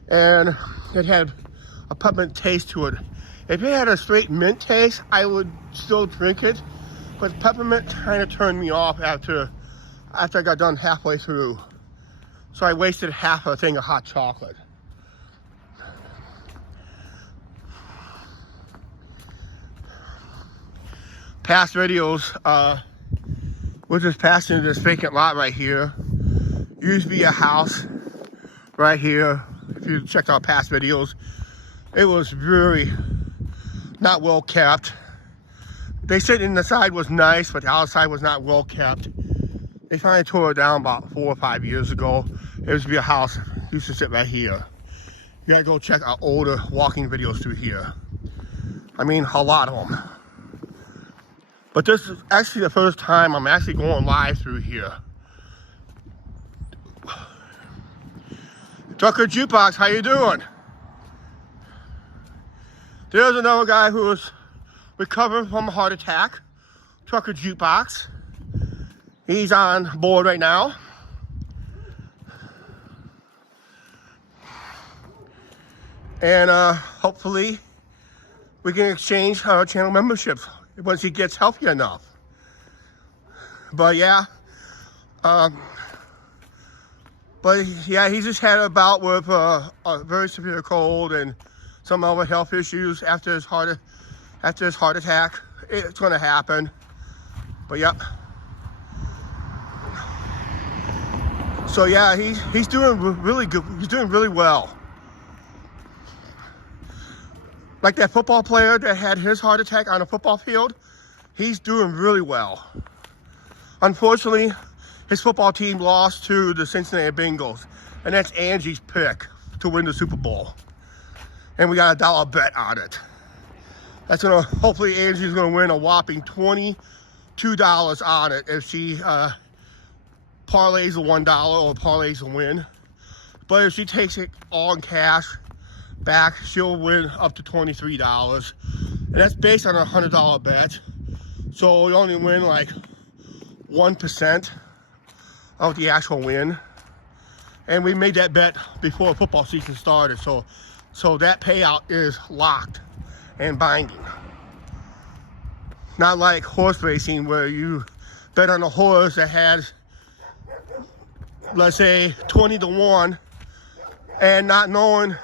and it had a peppermint taste to it. If it had a straight mint taste, I would still drink it, but peppermint kind of turned me off after I got done halfway through. So I wasted half a thing of hot chocolate. Past videos, we're just passing this vacant lot right here. Used to be a house right here. If you checked out past videos, it was very not well kept. They said in the side was nice, but the outside was not well kept. They finally tore it down about 4 or 5 years ago. It used to be a house. It used to sit right here. You gotta go check our older walking videos through here. I mean, a lot of them. But this is actually the first time I'm actually going live through here. Tucker Jukebox, how you doing? There's another guy who is recovering from a heart attack. Tucker Jukebox. He's on board right now. And hopefully we can exchange our channel memberships once he gets healthy enough. But yeah, he just had a bout with a very severe cold and some other health issues after his heart attack. It's gonna happen. But yep. So yeah, he's doing really good. He's doing really well. Like that football player that had his heart attack on a football field, he's doing really well. Unfortunately, his football team lost to the Cincinnati Bengals, and that's Angie's pick to win the Super Bowl. And we got a $1 bet on it. That's gonna, hopefully Angie's gonna win a whopping $22 on it if she parlays a $1 or parlays a win. But if she takes it all in cash back, she'll win up to $23. And that's based on a $100 bet. So you only win like 1% of the actual win. And we made that bet before football season started. So that payout is locked and binding. Not like horse racing where you bet on a horse that has, let's say, 20 to 1 and not knowing,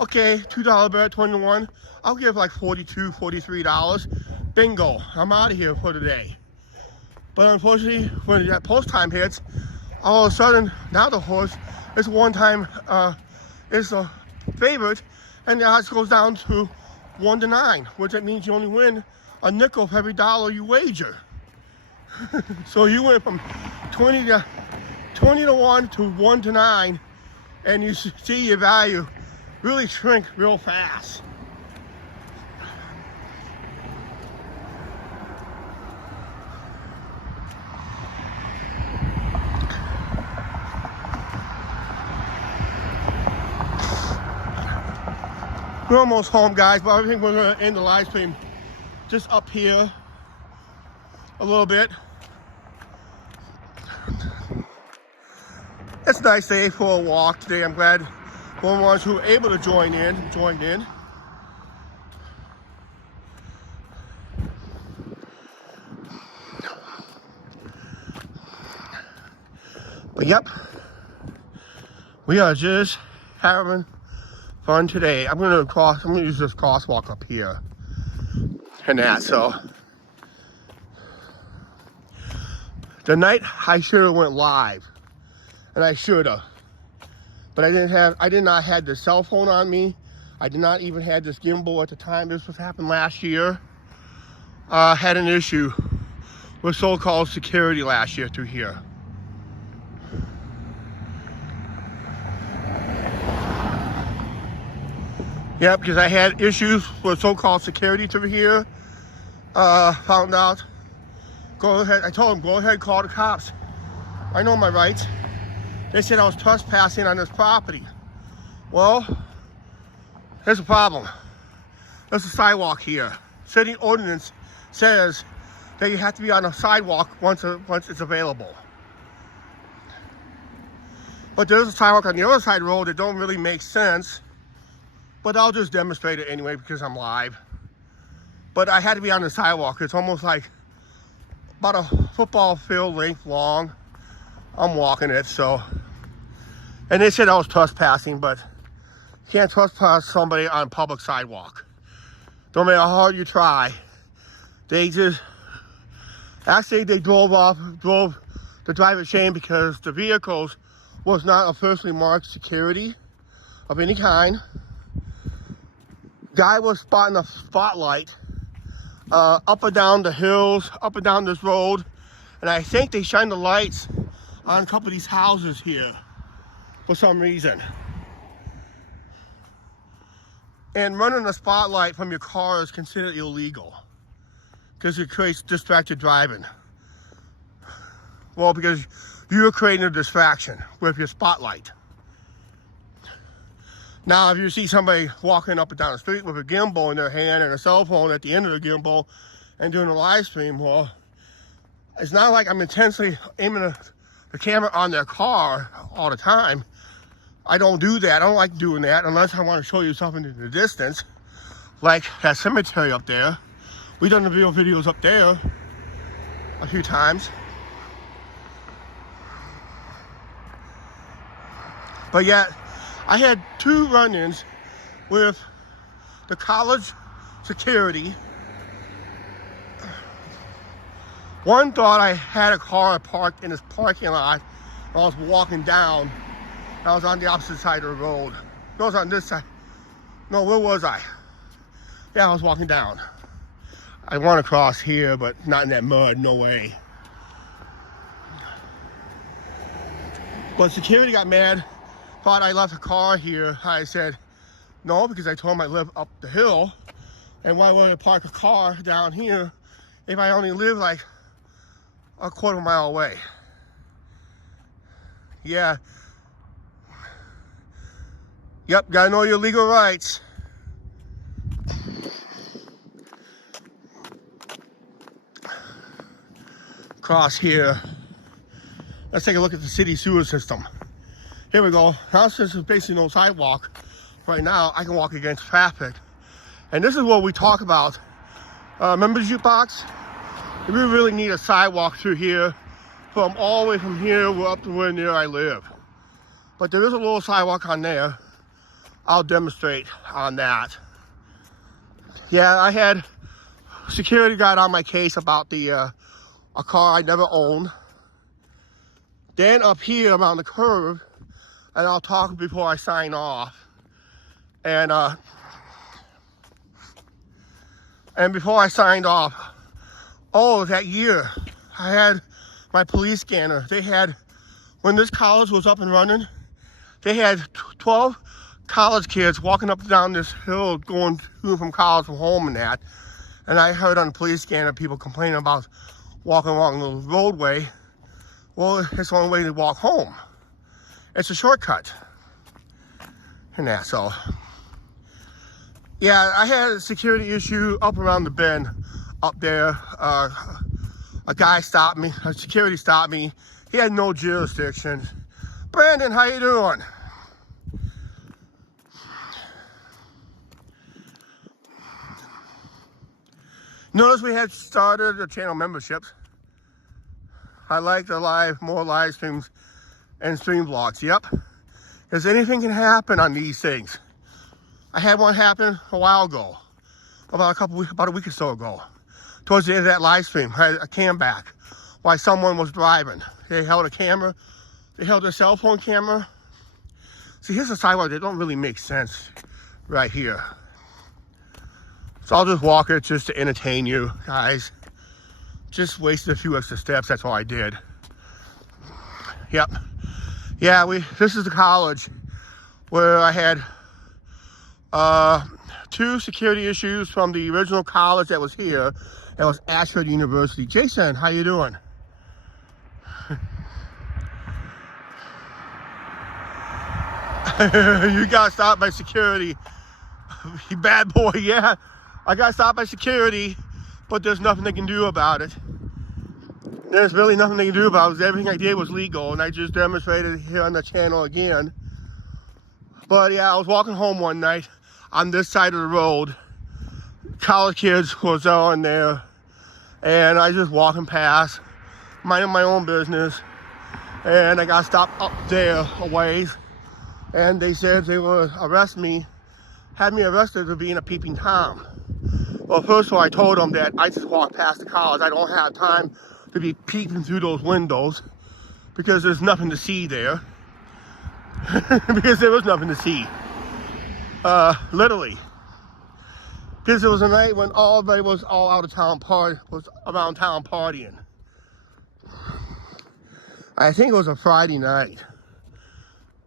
okay, $2 bet, 20 to 1, I'll give like $42, $43. Bingo, I'm out of here for the day. But unfortunately, when that post time hits, all of a sudden, now the horse is is a favorite, and the odds goes down to 1 to 9, which that means you only win a nickel for every dollar you wager. So you went from 20 to 1 to 1 to 9, and you see your value really shrink real fast. We're almost home, guys, but I think we're going to end the live stream just up here a little bit. It's a nice day for a walk today. I'm glad one of the ones who were able to joined in. But yep, we are just having fun today. I'm gonna use this crosswalk up here and that. So the night I should have went live, and I should have, but I did not have the cell phone on me. I did not even have this gimbal at the time. This was happened last year. Had an issue with so-called security last year through here. Yeah, because I had issues with so-called security through here. Found out, go ahead, I told them, go ahead, call the cops. I know my rights. They said I was trespassing on this property. Well, here's the problem. There's a sidewalk here. City ordinance says that you have to be on a sidewalk once it's available. But there's a sidewalk on the other side of the road that don't really make sense. But I'll just demonstrate it anyway because I'm live. But I had to be on the sidewalk. It's almost like about a football field length long. I'm walking it, so. And they said I was trespassing, but you can't trespass somebody on a public sidewalk. No matter how hard you try. They drove the driver shame because the vehicles was not officially marked security of any kind. Guy was spotting a spotlight up and down the hills, up and down this road, and I think they shined the lights on a couple of these houses here for some reason. And running a spotlight from your car is considered illegal because it creates distracted driving. Well, because you're creating a distraction with your spotlight. Now, if you see somebody walking up and down the street with a gimbal in their hand and a cell phone at the end of the gimbal and doing a live stream, well, it's not like I'm intensely aiming the camera on their car all the time. I don't do that. I don't like doing that unless I want to show you something in the distance, like that cemetery up there. We've done the videos up there a few times. But yet, I had 2 run-ins with the college security. One thought I had a car parked in this parking lot when I was walking down. I was on the opposite side of the road. No, I was on this side. No, where was I? Yeah, I was walking down. I want to cross here, but not in that mud, no way. But security got mad. Thought I left a car here. I said, no, because I told him I live up the hill. And why would I park a car down here if I only live like a quarter mile away? Yeah. Yep, gotta know your legal rights. Cross here. Let's take a look at the city sewer system. Here we go. Now since there's basically no sidewalk right now, I can walk against traffic. And this is what we talk about. Remember the jukebox? We really need a sidewalk through here from all the way from here up to where near I live. But there is a little sidewalk on there. I'll demonstrate on that. Yeah, I had security guard on my case about the a car I never owned. Then up here around the curve, and I'll talk before I sign off. And before I signed off, oh, that year, I had my police scanner. They had, when this college was up and running, they had 12 college kids walking up and down this hill going to and from college from home and that. And I heard on the police scanner people complaining about walking along the roadway. Well, it's the only way to walk home. It's a shortcut. And that, so. Yeah, I had a security issue up around the bend up there. A guy stopped me, a security stopped me. He had no jurisdiction. Brandon, how you doing? Notice we had started the channel memberships. I like the more live streams and stream vlogs, yep. Because anything can happen on these things. I had one happen a while ago, about a week or so ago. Towards the end of that live stream, I had a cam back while someone was driving. They held a camera, they held a cell phone camera. See, here's a sidewalk that don't really make sense right here. So I'll just walk it just to entertain you guys. Just wasted a few extra steps, that's all I did. Yep. Yeah, this is the college where I had 2 security issues from the original college that was here. That was Ashford University. Jason, how you doing? You got stopped by security. You bad boy, yeah. I got stopped by security, but there's nothing they can do about it. There's really nothing they can do about it. Everything I did was legal, and I just demonstrated here on the channel again. But yeah, I was walking home one night on this side of the road. College kids was on there, and I just walking past, minding my own business, and I got stopped up there a ways, and they said they would arrest me, had me arrested for being a peeping Tom. Well, first of all, I told them that I just walked past the college. I don't have time to be peeping through those windows because there's nothing to see there. Because there was nothing to see. Literally. Because it was a night when everybody was all out of town was around town partying. I think it was a Friday night.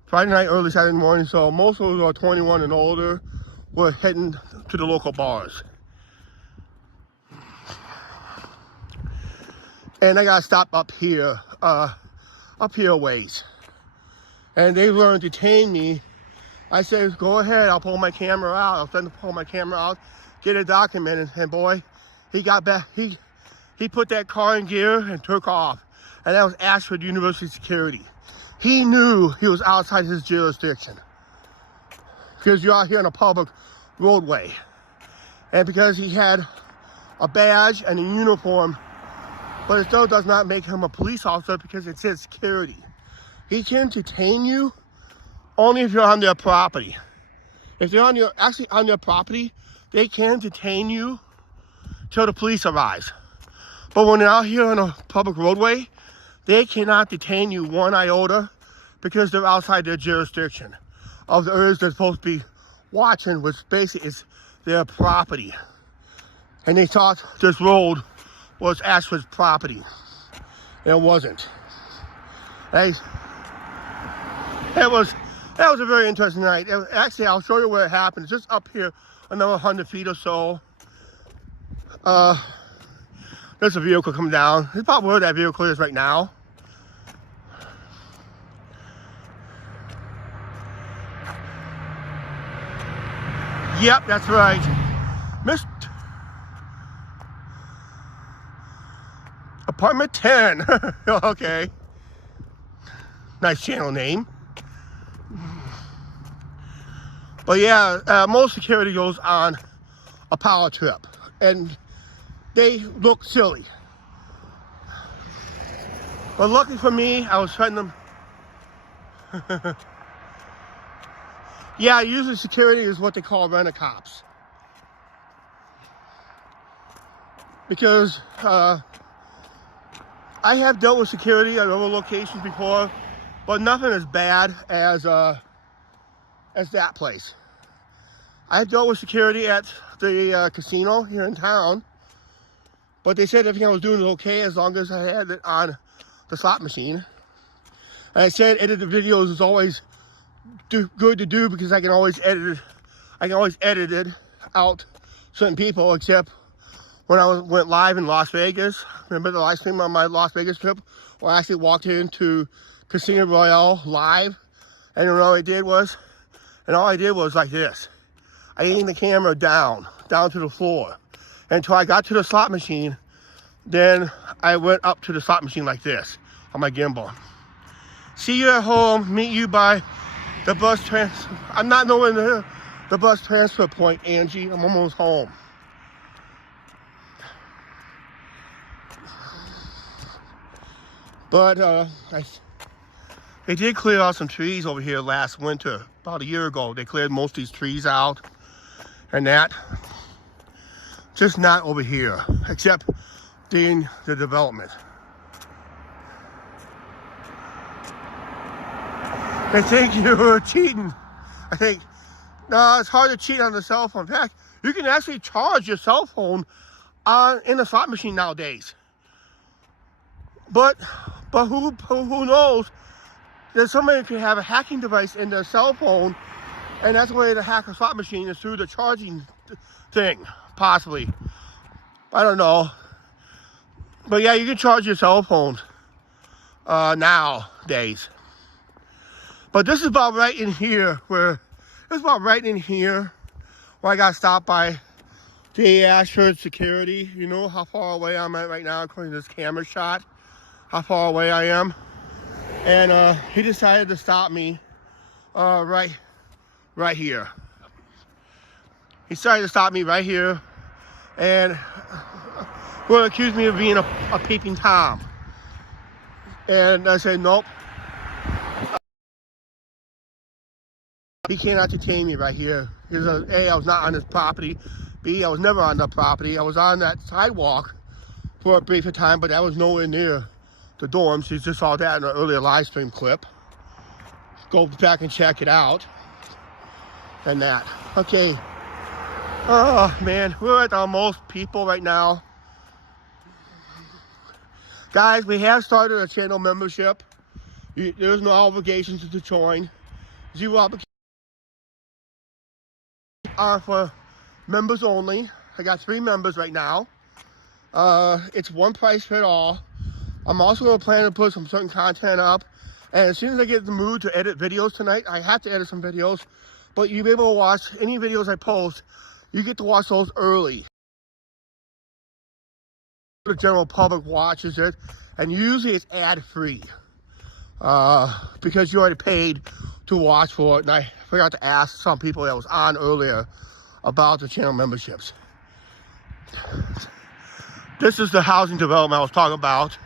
Friday night, early Saturday morning, so most of us are 21 and older. were heading to the local bars. And I got stopped up here a ways. And they were to detain me. I said, go ahead, I'll pull my camera out. I'll send to pull my camera out, get it documented. And boy, he got back, he put that car in gear and took off. And that was Ashford University security. He knew he was outside his jurisdiction. Because you're out here on a public roadway. And because he had a badge and a uniform, but it still does not make him a police officer because it says security. He can detain you only if you're on their property. If they're actually on their property, they can detain you till the police arrives. But when they're out here on a public roadway, they cannot detain you one iota because they're outside their jurisdiction of the areas they're supposed to be watching, which basically is their property. And they thought this road was Ashford's property. It wasn't. That was a very interesting night. Actually, I'll show you where it happened. It's just up here, another 100 feet or so. There's a vehicle coming down. It's about where that vehicle is right now. Yep, that's right. Apartment 10. Okay. Nice channel name. But yeah, most security goes on a power trip. And they look silly. But lucky for me, I was threatening them. Yeah, usually security is what they call rent-a-cops. Because I have dealt with security at other locations before, but nothing as bad as that place. I dealt with security at the casino here in town, but they said everything I was doing was okay as long as I had it on the slot machine. And I said edit the videos is always good to do because I can always edit it out certain people, except when I went live in Las Vegas. Remember the live stream on my Las Vegas trip where I actually walked into Casino Royale live, and all I did was like this. I aimed the camera down to the floor until I got to the slot machine. Then I went up to the slot machine like this on my gimbal. See you at home. Meet you by the bus transfer. I'm not knowing the bus transfer point, Angie. I'm almost home. But they did clear out some trees over here last winter, about a year ago. They cleared most of these trees out and that. Just not over here, except during the development. They think you're cheating. I think, no, it's hard to cheat on the cell phone. In fact, you can actually charge your cell phone in a slot machine nowadays. But who knows? There's somebody could have a hacking device in their cell phone, and that's the way to hack a slot machine is through the charging thing, possibly. I don't know. But yeah, you can charge your cell phone nowadays. But this is about right in here where I got stopped by the Ashford security. You know how far away I'm at right now according to this camera shot, how far away I am. And he decided to stop me right here. He decided to stop me right here and will accuse me of being a peeping Tom. And I said, nope. He cannot detain me right here. A, I was not on his property. B, I was never on that property. I was on that sidewalk for a brief time, but that was nowhere near the dorms. You just saw that in an earlier live stream clip. Go back and check it out. And that. Okay. Oh, man. We're at almost people right now. Guys, we have started a channel membership. There's no obligations to join. Zero obligation. are for members only. I got 3 members right now. It's one price fit all. I'm also going to plan to put some certain content up. And as soon as I get in the mood to edit videos tonight, I have to edit some videos. But you'll be able to watch any videos I post. You get to watch those early. The general public watches it. And usually it's ad-free. Because you already paid to watch for it. And I forgot to ask some people that was on earlier about the channel memberships. This is the housing development I was talking about.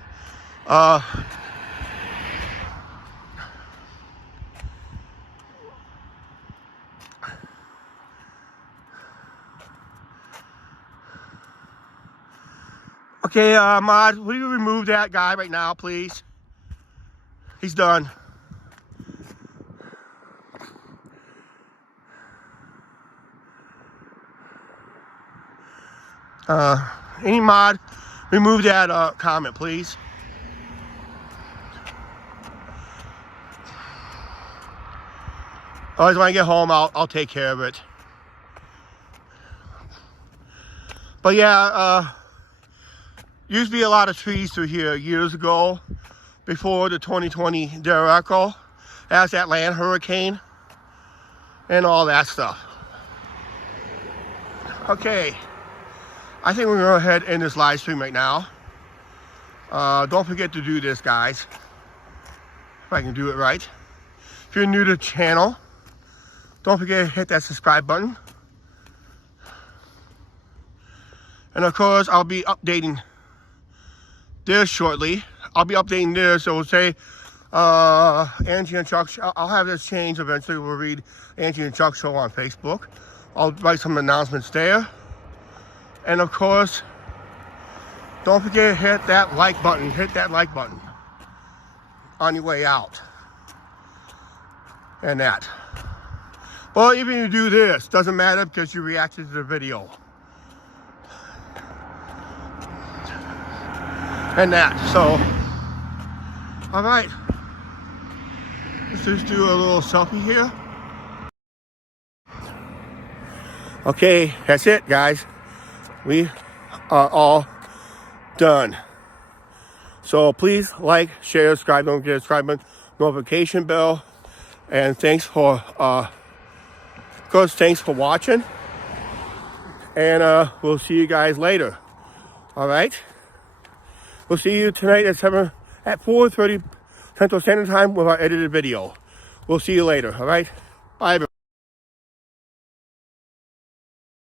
Okay, Mod, will you remove that guy right now, please? He's done. Any mod, remove that comment, please. Always when I get home, I'll take care of it. But yeah, used to be a lot of trees through here years ago, before the 2020 derecho, as that land hurricane, and all that stuff. Okay. I think we're going to go ahead and end this live stream right now. Don't forget to do this, guys. If I can do it right. If you're new to the channel, don't forget to hit that subscribe button. And of course, I'll be updating this shortly. I'll be updating this. So we'll say Angie and Chuck. I'll have this change eventually. We'll read Angie and Chuck show on Facebook. I'll write some announcements there. And of course, don't forget to hit that like button. Hit that like button on your way out. And that. Well, even if you do this, doesn't matter because you reacted to the video. And that. So, all right. Let's just do a little selfie here. Okay, that's it, guys. We are all done. So please like, share, subscribe, don't forget to subscribe button, notification bell, and thanks for thanks for watching. And we'll see you guys later. All right. We'll see you tonight at 4:30 Central Standard Time with our edited video. We'll see you later. All right. Bye, everyone.